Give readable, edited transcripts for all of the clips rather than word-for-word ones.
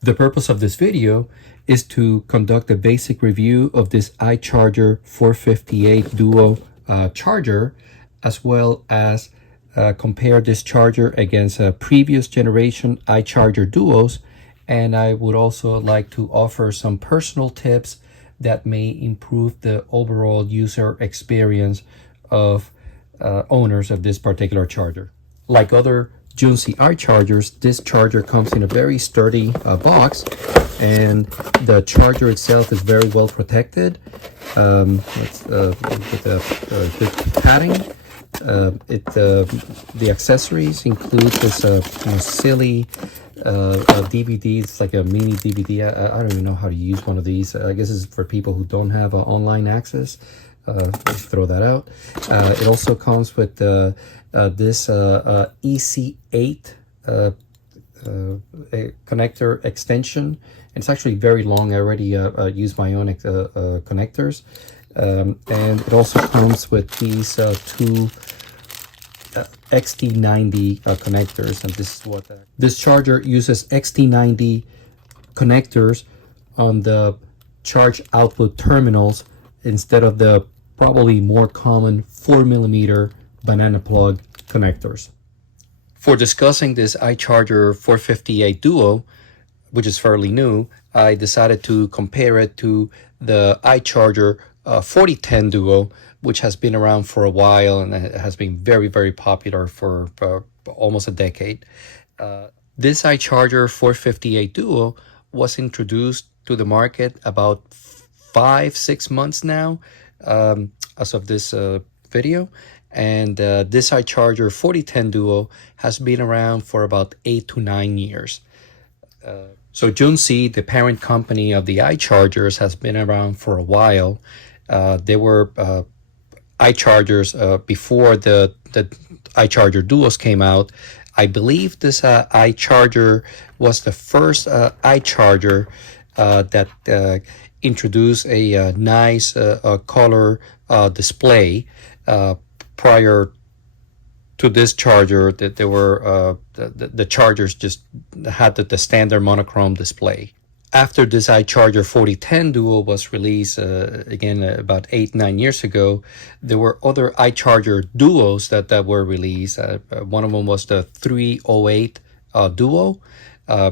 The purpose of this video is to conduct a basic review of this iCharger 458 Duo charger, as well as compare this charger against previous generation iCharger Duos. And I would also like to offer some personal tips that may improve the overall user experience of owners of this particular charger. Like other Junsi iChargers, this charger comes in a very sturdy box, and the charger itself is very well protected. With good padding. The accessories include this silly DVD. It's like a mini DVD. I don't even know how to use one of these. I guess it's for people who don't have online access. Just throw that out. It also comes with this EC8 connector extension. It's actually very long. I already use my own connectors. And it also comes with these two XT90 connectors, and this is what this charger uses. XT90 connectors on the charge output terminals instead of the probably more common 4mm banana plug connectors. For discussing this iCharger 458 Duo, which is fairly new, I decided to compare it to the iCharger 4010 Duo, which has been around for a while and it has been very, very popular for almost a decade. This iCharger 458 Duo was introduced to the market about 5-6 months now, as of this video, and this iCharger 4010 Duo has been around for about 8 to 9 years. So Junsi, the parent company of the iChargers, has been around for a while. There were iChargers before the iCharger Duos came out. I believe this iCharger was the first iCharger that introduced a nice color display. Prior to this charger, that there were the chargers just had the standard monochrome display. After this iCharger 4010 Duo was released, again about 8-9 years ago, there were other iCharger Duos that were released. One of them was the 308 Duo,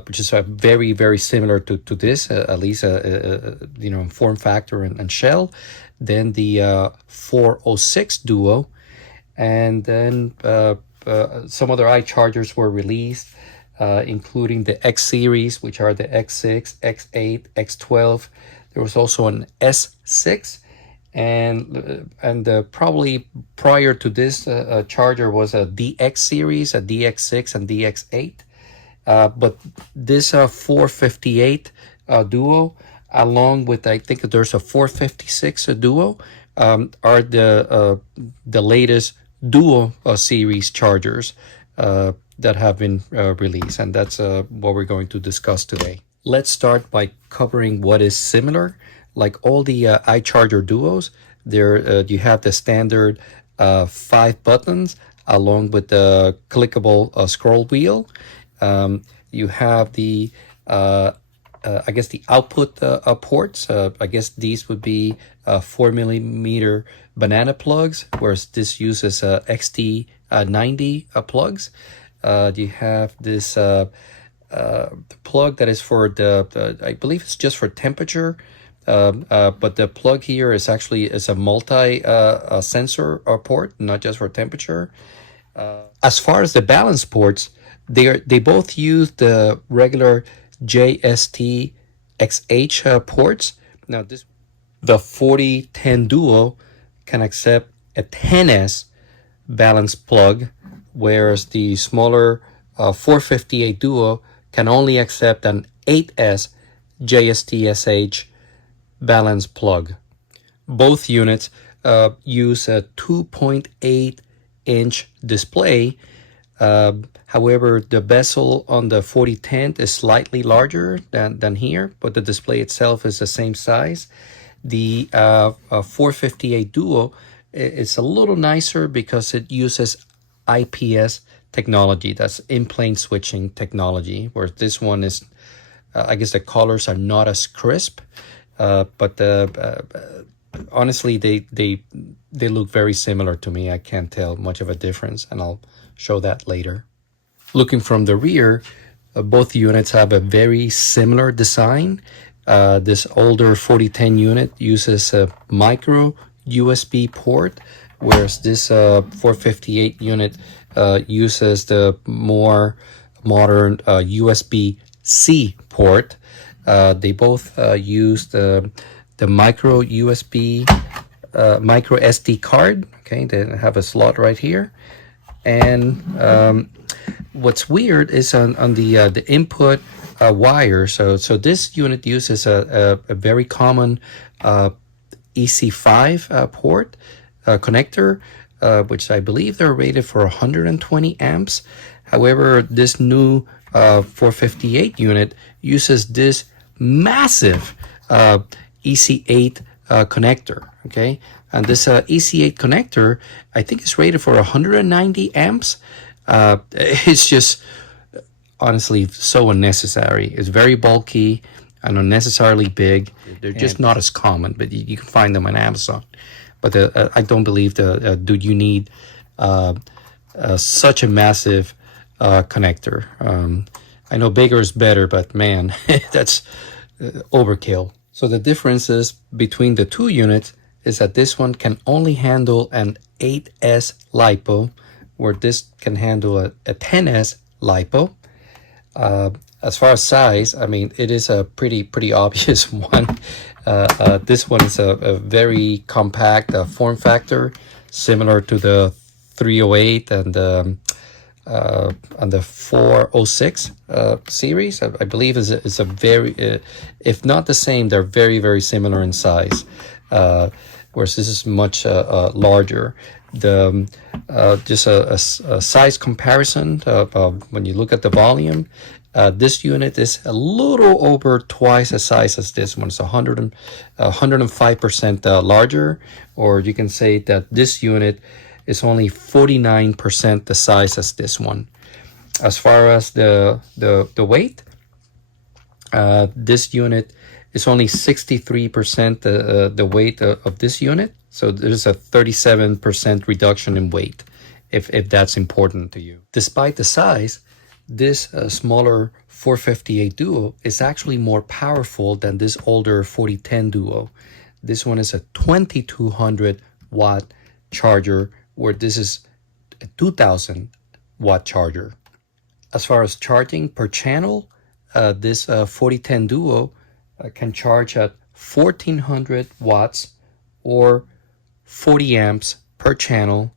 which is very, very similar to this, at least in form factor and shell. Then the 406 Duo, and then some other iChargers were released, including the X series, which are the X6, X8, X12. There was also an S6, and probably prior to this charger was a DX series, a DX6, and DX8. But this 458 Duo, along with, I think there's a 456 Duo, are the latest Duo series chargers that have been released, and that's what we're going to discuss today. Let's start by covering what is similar. Like all the iCharger Duos, there you have the standard 5 buttons along with the clickable scroll wheel. You have the I guess the output ports. I guess these would be 4mm banana plugs, whereas this uses XT90 plugs. You have this plug that is for the I believe it's just for temperature, but the plug here is actually a multi sensor port, not just for temperature. As far as the balance ports, they both use the regular JST XH ports. Now the 4010 Duo can accept a 10S balance plug, whereas the smaller 458 Duo can only accept an 8S JST-SH balance plug. Both units use a 2.8-inch display. However, the bezel on the 4010 is slightly larger than here, but the display itself is the same size. The 458 Duo is a little nicer because it uses IPS technology. That's in-plane switching technology, whereas this one is I guess the colors are not as crisp, but honestly, they look very similar to me. I can't tell much of a difference, and I'll show that later. Looking from the rear, both units have a very similar design. This older 4010 unit uses a micro USB port, whereas this 458 unit uses the more modern USB-C port. They both use the micro USB, micro SD card. Okay, they have a slot right here, and what's weird is on the input wire. So this unit uses a very common EC5 port connector, which I believe they're rated for 120 amps. However, this new 458 unit uses this massive EC8 connector. Okay, and this EC8 connector, I think, is rated for 190 amps. It's just honestly so unnecessary. It's very bulky and unnecessarily big. They're just not as common, but you can find them on Amazon. But I don't believe do you need such a massive connector. I know bigger is better, but man, that's overkill. So the differences between the two units is that this one can only handle an 8S LiPo, where this can handle a 10S LiPo. As far as size, I mean, it is a pretty obvious one. This one is a very compact form factor, similar to the 308 and the 406 series. I believe is a very, if not the same, they're very similar in size. Whereas this is much larger. The just a size comparison when you look at the volume, this unit is a little over twice the size as this one. It's 105% larger, or you can say that this unit is only 49% the size as this one. As far as the weight, this unit is only 63% the weight of this unit. So there's a 37% reduction in weight, if that's important to you. Despite the size, this smaller 458 Duo is actually more powerful than this older 4010 Duo. This one is a 2200 watt charger, where this is a 2000 watt charger. As far as charging per channel, this 4010 Duo can charge at 1400 watts or 40 amps per channel,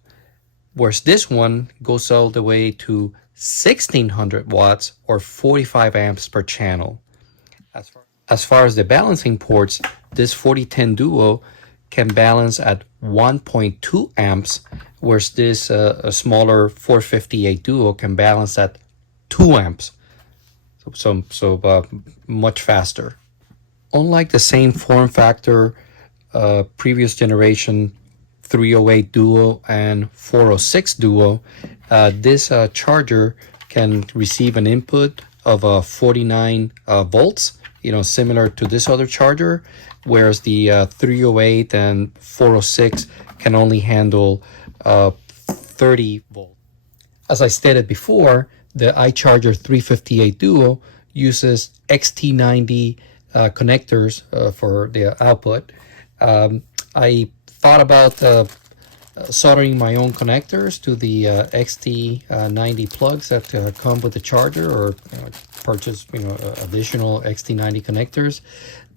whereas this one goes all the way to 1600 watts or 45 amps per channel. As far as the balancing ports, this 4010 Duo can balance at 1.2 amps, whereas this a smaller 458 Duo can balance at 2 amps. So much faster. Unlike the same form factor previous generation 308 Duo and 406 Duo, this charger can receive an input of 49 volts, similar to this other charger, whereas the 308 and 406 can only handle 30 volts. As I stated before, the iCharger 358 Duo uses XT90 connectors for the output. I thought about soldering my own connectors to the XT90 plugs that come with the charger, or purchase additional XT90 connectors.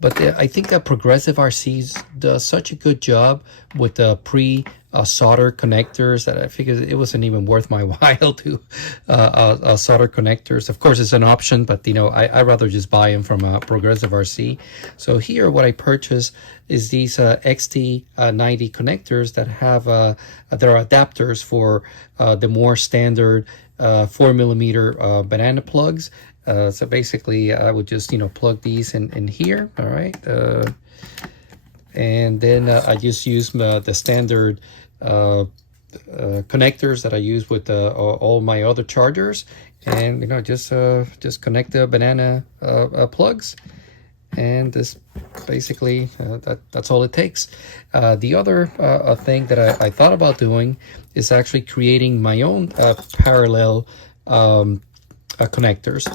But I think that Progressive RC does such a good job with the solder connectors that I figured it wasn't even worth my while to solder connectors. Of course, it's an option, but I'd rather just buy them from Progressive RC. So here, what I purchased is these XT90 connectors that have their adapters for the more standard 4mm banana plugs. So basically, I would just plug these in here. All right, and then I just use the standard connectors that I use with all my other chargers, and just connect the banana plugs, and this basically that's all it takes. The other thing that I thought about doing is actually creating my own parallel connectors.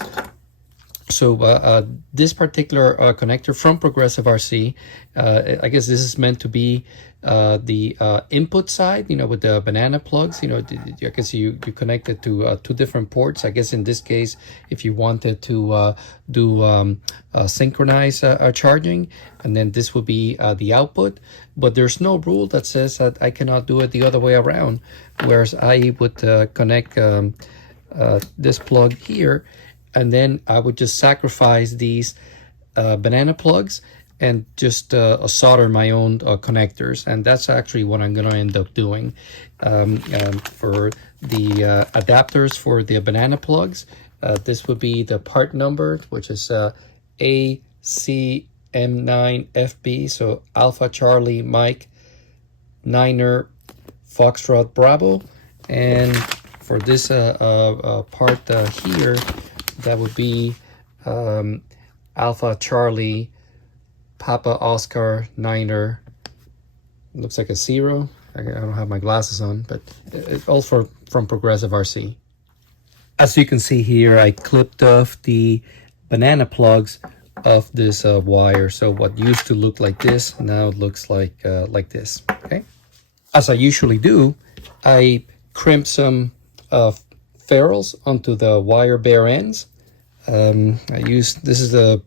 So this particular connector from Progressive RC, I guess this is meant to be the input side, with the banana plugs. I guess you connect it to two different ports. I guess in this case, if you wanted to do synchronized charging, and then this would be the output. But there's no rule that says that I cannot do it the other way around, whereas I would connect this plug here, and then I would just sacrifice these banana plugs and just solder my own connectors. And that's actually what I'm going to end up doing. For the adapters for the banana plugs, this would be the part number, which is ACM9FB, so Alpha Charlie Mike Niner Foxtrot Bravo. And for this part here, that would be Alpha Charlie Papa Oscar Niner. Looks like a 0. I don't have my glasses on, but it's all from Progressive RC. As you can see here, I clipped off the banana plugs of this wire. So what used to look like this now it looks like this. Okay. As I usually do, I crimp some ferrules onto the wire bare ends. This is a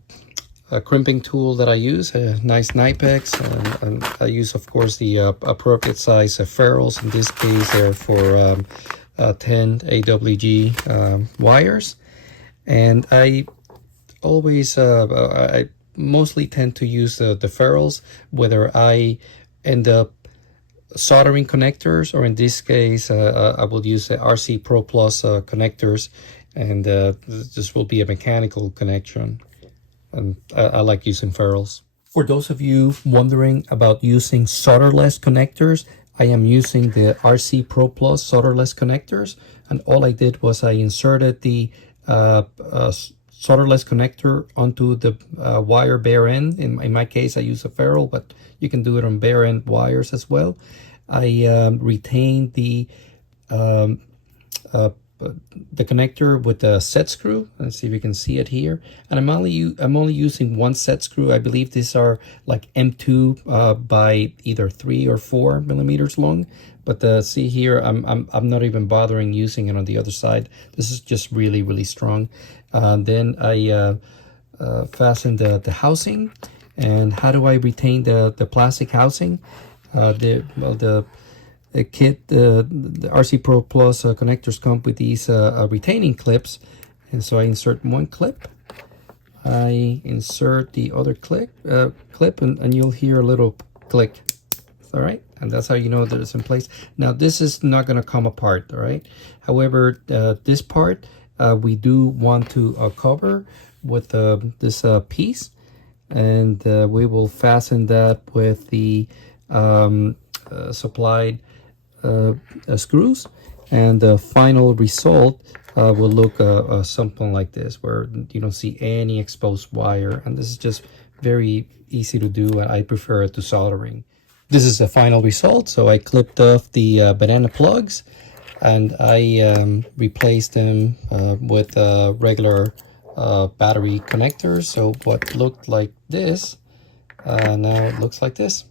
crimping tool that I use, a nice Knipex, and I use, of course, the appropriate size ferrules. In this case, they're for 10 AWG wires, and I always I mostly tend to use the ferrules, whether I end up soldering connectors, or in this case I will use the RC Pro Plus connectors, and this will be a mechanical connection, and I like using ferrules. For those of you wondering about using solderless connectors, I am using the RC Pro Plus solderless connectors, and all I did was I inserted the solderless connector onto the wire bare end. In my case, I use a ferrule, but you can do it on bare end wires as well. I retained the connector with the set screw. Let's see if you can see it here. And I'm only using one set screw. I believe these are like M2 by either 3 or 4 millimeters long. But see here, I'm not even bothering using it on the other side. This is just really, really strong. Then I fasten the housing. And how do I retain the plastic housing? The kit, the RC Pro Plus connectors come with these retaining clips, and so I insert one clip, I insert the other clip, and you'll hear a little click. All right, and that's how you know that it's in place. Now this is not going to come apart. All right, however, this part we do want to cover with this piece, and we will fasten that with the supplied screws, and the final result will look something like this, where you don't see any exposed wire, and this is just very easy to do, and I prefer it to soldering. This is the final result. So I clipped off the banana plugs, and I replaced them with regular battery connectors. So what looked like this now it looks like this.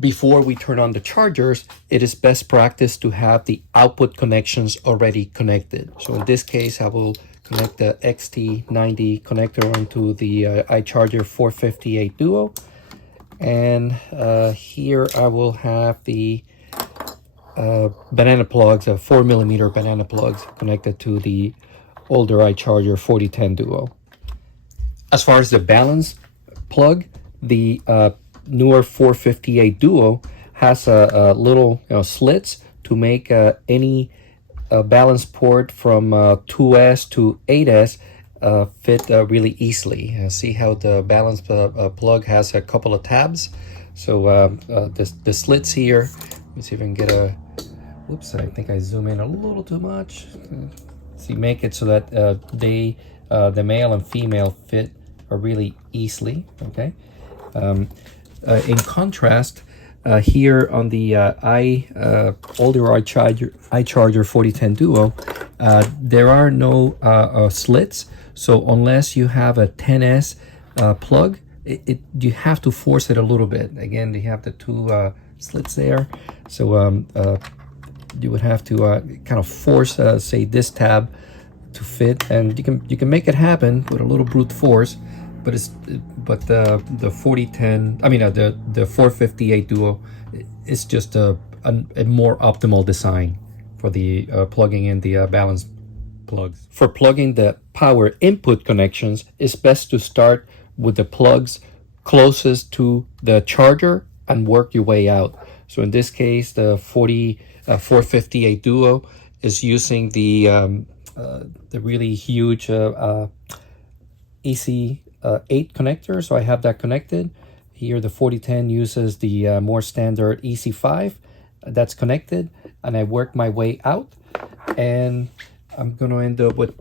Before we turn on the chargers, it is best practice to have the output connections already connected. So in this case, I will connect the XT90 connector onto the iCharger 458 Duo. And here I will have the banana plugs, 4mm banana plugs connected to the older iCharger 4010 Duo. As far as the balance plug, the newer 458 Duo has a little slits to make any balance port from 2S to 8S fit really easily. See how the balance plug has a couple of tabs. So the slits here, let me see if I can get a, oops, I think I zoom in a little too much. So you make it so that the male and female fit really easily. Okay. In contrast, here on the older iCharger 4010 Duo, there are no slits. So unless you have a 10S plug, you have to force it a little bit. Again, they have the two slits there. So you would have to kind of force, say, this tab to fit, and you can make it happen with a little brute force. But the 4010, I mean the 458 Duo, is just a more optimal design for the plugging in the balance plugs. For plugging the power input connections, it's best to start with the plugs closest to the charger and work your way out. So in this case, the 458 Duo is using the really huge EC8 connector, so I have that connected. Here the 4010 uses the more standard EC5, that's connected, and I work my way out, and I'm going to end up with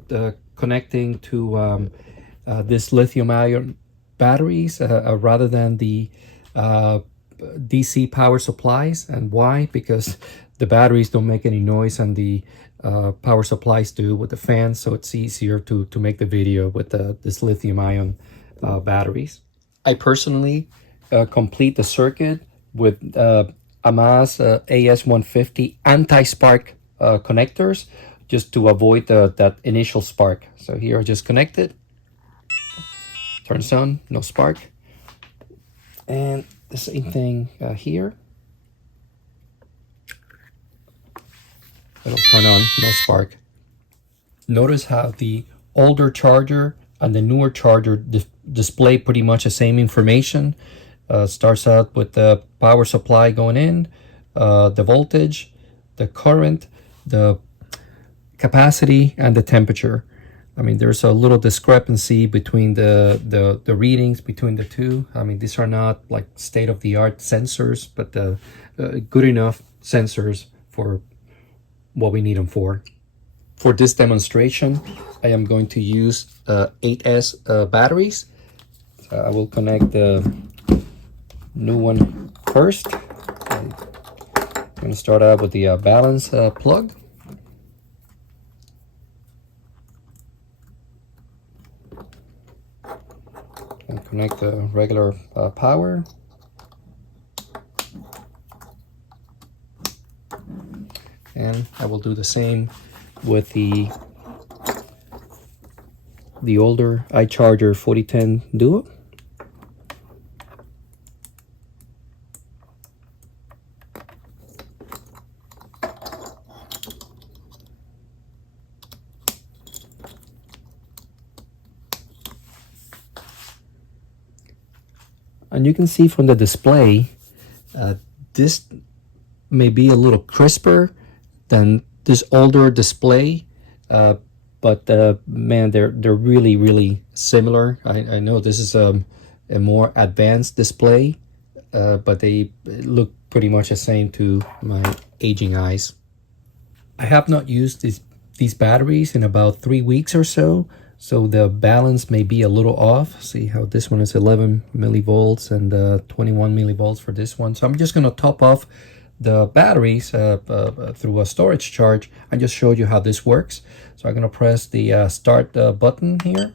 connecting to this lithium-ion batteries rather than the DC power supplies. And why? Because the batteries don't make any noise and the power supplies do with the fans, so it's easier to make the video with this lithium-ion batteries. I personally complete the circuit with AMA's AS150 anti-spark connectors, just to avoid that initial spark. So here I just connect it, turns on, no spark. And the same thing here. It'll turn on, no spark. Notice how the older charger and the newer charger display pretty much the same information. Starts out with the power supply going in, the voltage, the current, the capacity, and the temperature. I mean, there's a little discrepancy between the readings between the two. I mean, these are not like state-of-the-art sensors, but good enough sensors for what we need them for. For this demonstration, I am going to use 8S batteries. I will connect the new one first. I'm going to start out with the balance plug. And connect the regular power. And I will do the same with the older iCharger 4010 Duo. And you can see from the display, this may be a little crisper than this older display, but man, they're really similar. I know this is a more advanced display, but they look pretty much the same to my aging eyes. I have not used these batteries in about 3 weeks or so, so the balance may be a little off. See how this one is 11 millivolts and 21 millivolts for this one. So I'm just going to top off the batteries through a storage charge and just show you how this works. So I'm going to press the start button here.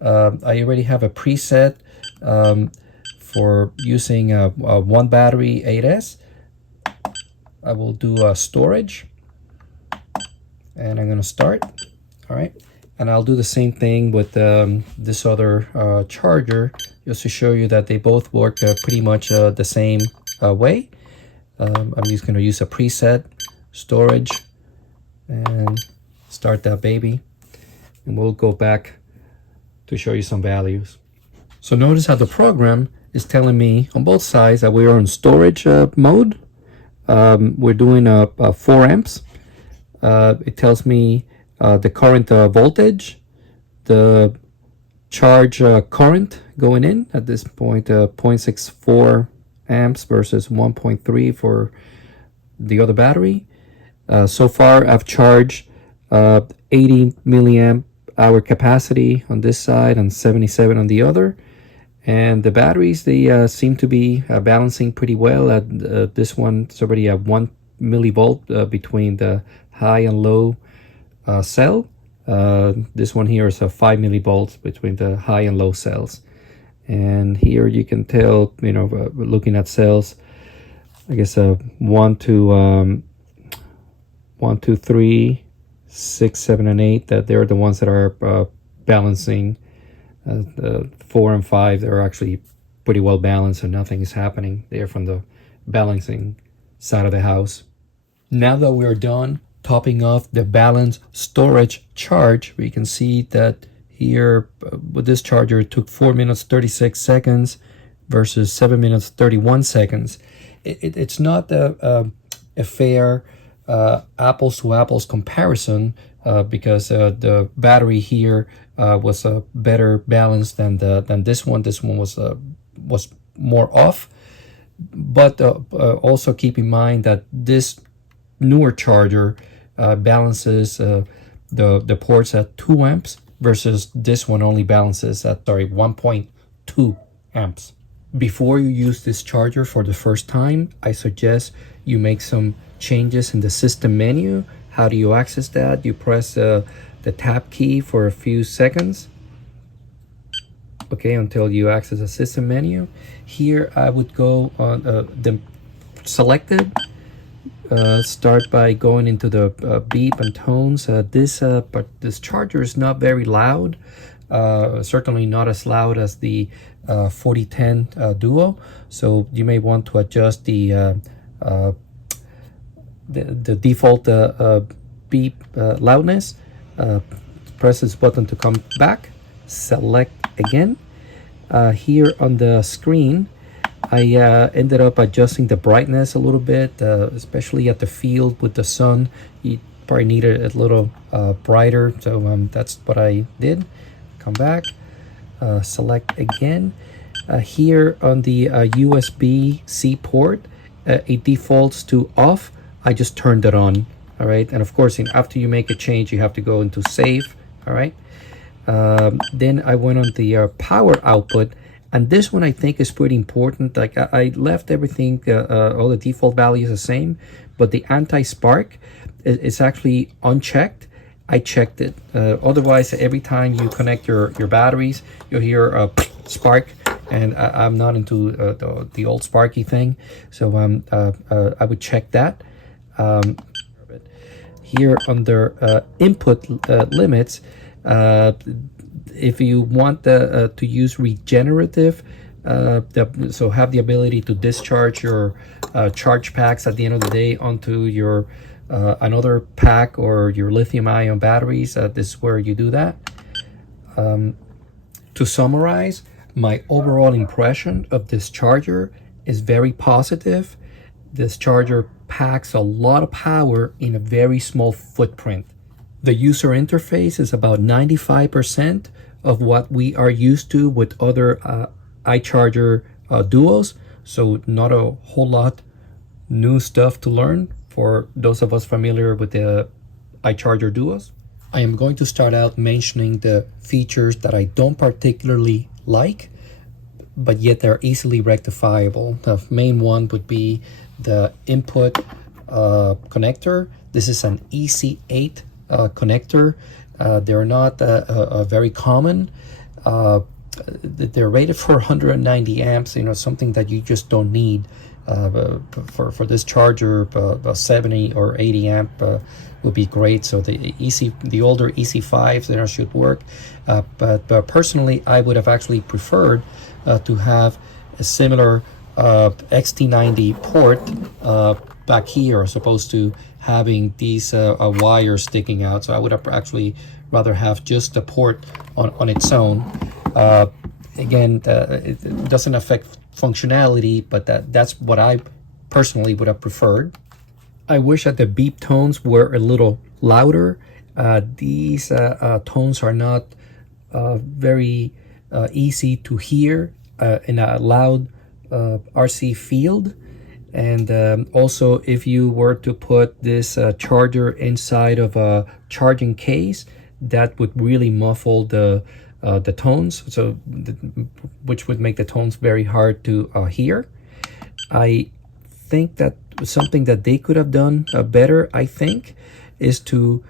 I already have a preset for using a one battery 8S. I will do a storage, and I'm going to start. All right, and I'll do the same thing with this other charger, just to show you that they both work pretty much the same way. I'm just going to use a preset storage and start that baby, and we'll go back to show you some values. So notice how the program is telling me on both sides that we are in storage mode. We're doing 4 amps. It tells me the current voltage, the charge current going in at this point, 0.64 amps versus 1.3 for the other battery. So far I've charged 80 milliamp hour capacity on this side and 77 on the other. And the batteries, they seem to be balancing pretty well. This one is already at 1 millivolt between the high and low cell. This one here is a 5 millivolts between the high and low cells. And here you can tell, looking at cells, I guess 1 to 3, 6, 7, and 8, that they're the ones that are balancing. 4 and 5, they're actually pretty well balanced and nothing is happening there from the balancing side of the house. Now that we're done topping off the balance storage charge, we can see that here with this charger it took 4 minutes 36 seconds versus 7 minutes 31 seconds. It's not a fair apples to apples comparison because the battery here was a better balance than this one. This one was more off. But also keep in mind that this newer charger balances the ports at 2 amps versus this one only balances at 1.2 amps. Before you use this charger for the first time, I suggest you make some changes in the system menu. How do you access that? You press the tab key for a few seconds, okay, until you access the system menu. Here I would go on the selected, start by going into the beep and tones. But this charger is not very loud, certainly not as loud as the 4010 Duo, so you may want to adjust the default beep loudness. Press this button to come back, select again. Here on the screen I ended up adjusting the brightness a little bit, especially at the field with the sun. You probably need it a little brighter, so that's what I did. Come back, select again. Here on the USB-C port, it defaults to off. I just turned it on. All right, and of course after you make a change you have to go into save. All right, then I went on the power output, and this one I think is pretty important. Like I left everything, all the default values the same, but the anti-spark is actually unchecked. I checked it. Otherwise, every time you connect your batteries, you'll hear a spark, and I'm not into the old sparky thing, so I would check that. Here under input limits, if you want to use regenerative, so have the ability to discharge your charge packs at the end of the day onto your another pack or your lithium-ion batteries, this is where you do that. To summarize, my overall impression of this charger is very positive. This charger packs a lot of power in a very small footprint. The user interface is about 95% of what we are used to with other iCharger Duos, so not a whole lot new stuff to learn for those of us familiar with the iCharger Duos. I am going to start out mentioning the features that I don't particularly like, but yet they're easily rectifiable. The main one would be the input connector. This is an EC8 connector. They're not very common. They're rated for 190 amps, something that you just don't need. For this charger, 70 or 80 amp would be great. So the older EC5s should work. But personally, I would have actually preferred to have a similar XT90 port back here, as opposed to having these wires sticking out. So I would have actually rather have just the port on its own. Again, it doesn't affect functionality, but that's what I personally would have preferred. I wish that the beep tones were a little louder. These tones are not very easy to hear in a loud RC field. And also, if you were to put this charger inside of a charging case, that would really muffle the tones, which would make the tones very hard to hear. I think that something that they could have done better, I think, is to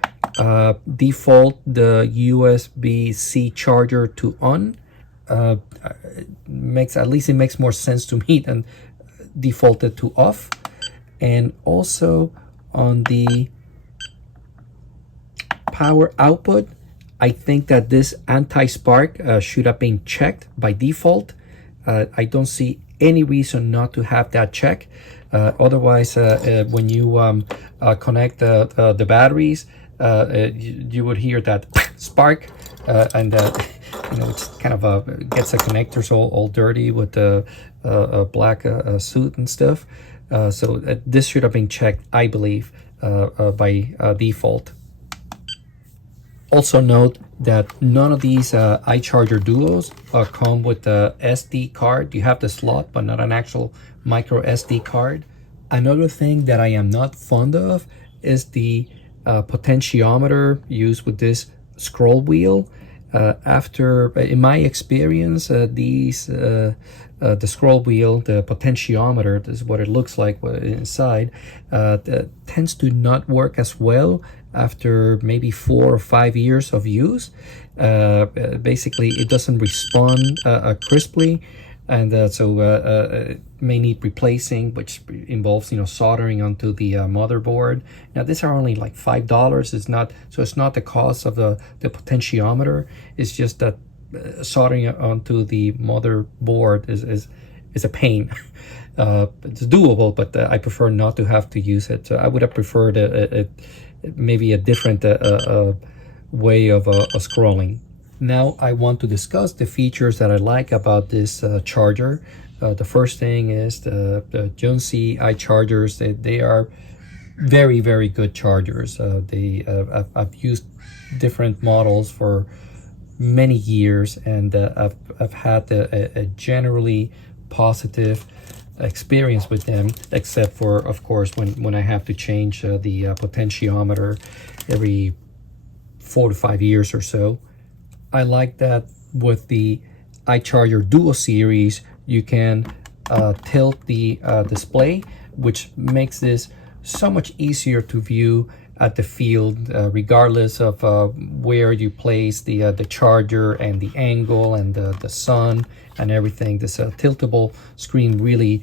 default the USB-C charger to on. At least it makes more sense to me than defaulted to off. And also on the power output, I think that this anti-spark should have been checked by default. I don't see any reason not to have that check. Otherwise, when you connect the batteries, you would hear that spark, and it's kind of gets the connectors all dirty with the black soot and stuff. So this should have been checked, I believe, by default. Also note that none of these iCharger Duos come with the SD card. You have the slot, but not an actual micro SD card. Another thing that I am not fond of is the potentiometer used with this scroll wheel. In my experience, the scroll wheel, the potentiometer, this is what it looks like inside, tends to not work as well after maybe 4 or 5 years of use. Basically, it doesn't respond crisply, and so it may need replacing, which involves soldering onto the motherboard. Now these are only like $5. It's not the cost of the potentiometer. It's just that soldering onto the motherboard is a pain. It's doable, but I prefer not to have to use it. So I would have preferred maybe a different way of scrolling. Now I want to discuss the features that I like about this charger. The first thing is the Junsi iChargers. They are very, very good chargers. I've used different models for many years, and I've had a generally positive experience with them, except for, of course, when I have to change the potentiometer every 4 to 5 years or so. I like that with the iCharger Duo series, you can tilt the display, which makes this so much easier to view at the field, regardless of where you place the charger and the angle and the sun and everything. This tiltable screen really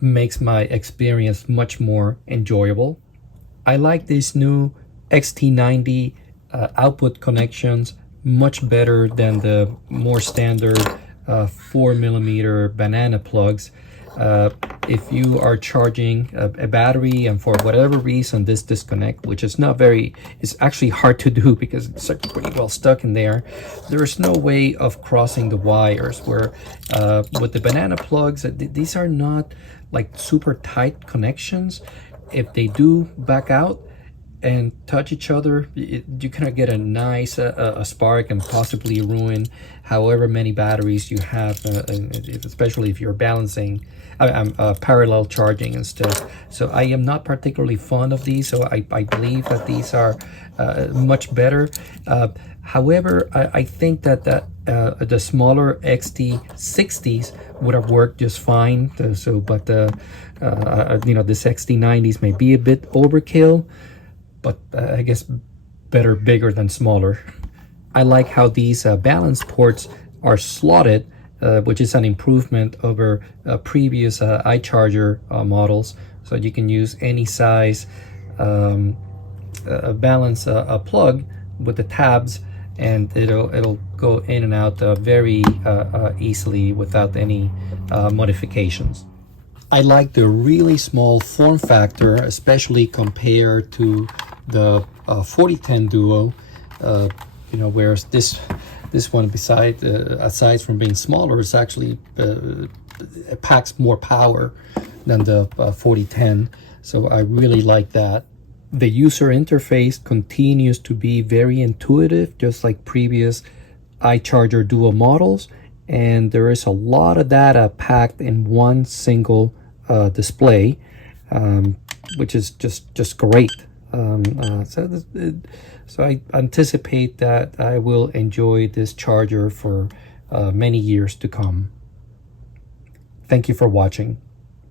makes my experience much more enjoyable. I like these new XT90 output connections much better than the more standard 4mm banana plugs. If you are charging a battery and for whatever reason this disconnect, which is it's actually hard to do because it's pretty well stuck in there, there's no way of crossing the wires, where with the banana plugs, these are not like super tight connections. If they do back out and touch each other, you kind of get a nice spark and possibly ruin however many batteries you have, especially if you're balancing parallel charging and stuff. So I am not particularly fond of these, so I believe that these are much better. However, I think that the smaller XT60s would have worked just fine. But this XT90s may be a bit overkill, but I guess better bigger than smaller. I like how these balance ports are slotted, which is an improvement over previous iCharger models. So you can use any size balance plug with the tabs, and it'll go in and out very easily without any modifications. I like the really small form factor, especially compared to the 4010 Duo. Whereas this one, aside from being smaller, is actually it packs more power than the 4010. So I really like that. The user interface continues to be very intuitive, just like previous iCharger Duo models, and there is a lot of data packed in one single display, which is just great. So I anticipate that I will enjoy this charger for many years to come. Thank you for watching.